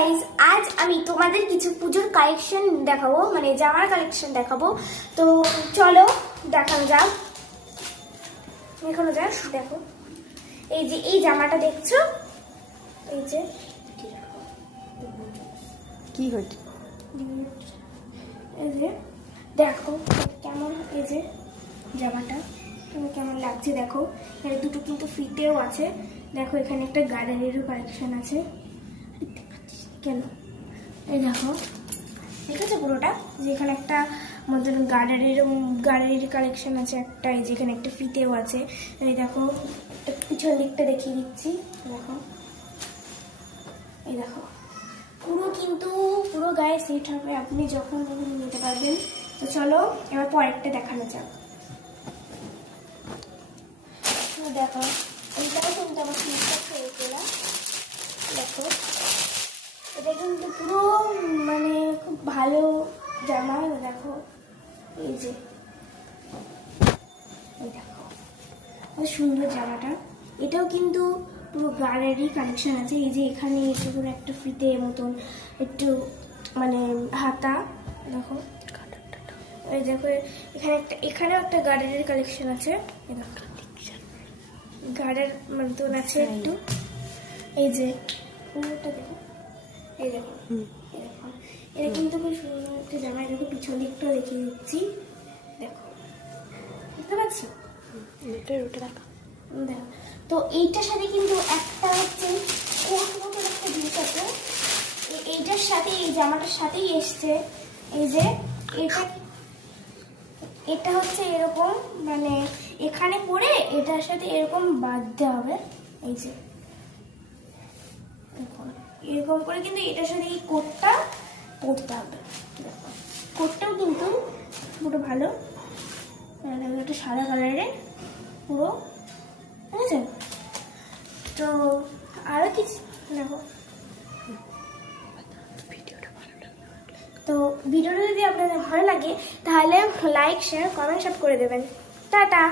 Guys, আজ আমি তোমাদের কিছু পুজোর কালেকশন দেখাবো, মানে জামার কালেকশন দেখাবো। তো চলো দেখানো যাক। দেখানো যাক। দেখো, এই যে এই জামাটা দেখছো, এই যে কি হচ্ছে, এই যে দেখো কেমন, এই যে জামাটা তোমার কেমন লাগছে দেখো। এখানে দুটো কিন্তু ফিটেও আছে। দেখো এখানে একটা গার্ডারেরও কালেকশন আছে। কেন এই দেখো, ঠিক আছে পুরোটা, যে এখানে একটা মতন গার্ডারের কালেকশন আছে একটা, এই যে এখানে একটা ফিতেও আছে। এই দেখো পিছন দিকটা দেখিয়ে দিচ্ছি। দেখো, এই দেখো পুরো কিন্তু পুরো গায়ে সেট হবে, আপনি যখন তখন নিতে পারবেন। তো চলো এবার পরেরটা দেখানো যাক। দেখো এইটাও কিন্তু আমার ফিটটা খেয়ে গেলাম। দেখো এটা কিন্তু পুরো মানে খুব ভালো জামা। দেখো এই যে, এই দেখো খুব সুন্দর জামাটা। এটাও কিন্তু পুরো গাড়ারি কালেকশন আছে। এই যে এখানে এরকম একটা ফিতে মতন একটু মানে হাতা, দেখো এই দেখো এখানেও একটা গার্ডারের কালেকশন আছে। এই দেখো গার্ডার মতন আছে একটু। এই যে পুরোটা দেখো, এই দেখো, এই দেখো এটা কিন্তু খুব সুন্দর একটা জামা। দেখো পিছন দিকটা দেখিয়ে দিচ্ছি। দেখো বুঝতে পারছো, দেখো। তো এইটার সাথে কিন্তু একটা হচ্ছে কোট মতন একটা জিনিস আছে, এইটার সাথে এই জামাটার সাথেই এসছে। এই যে এটা হচ্ছে এরকম, মানে এখানে পরে এটার সাথে এরকম বাঁধতে হবে। এই যে এরকম করে কিন্তু এটার সাথে এই কোটটা পরতে হবে। দেখো কোটটাও কিন্তু পুরো ভালো, একটা সাদা কালারের পুরো, ঠিক আছে। তো আরো কিছু দেখো। তো ভিডিওটা যদি আপনাদের ভালো লাগে তাহলে লাইক, শেয়ার, কমেন্ট সব করে দেবেন। টাটা।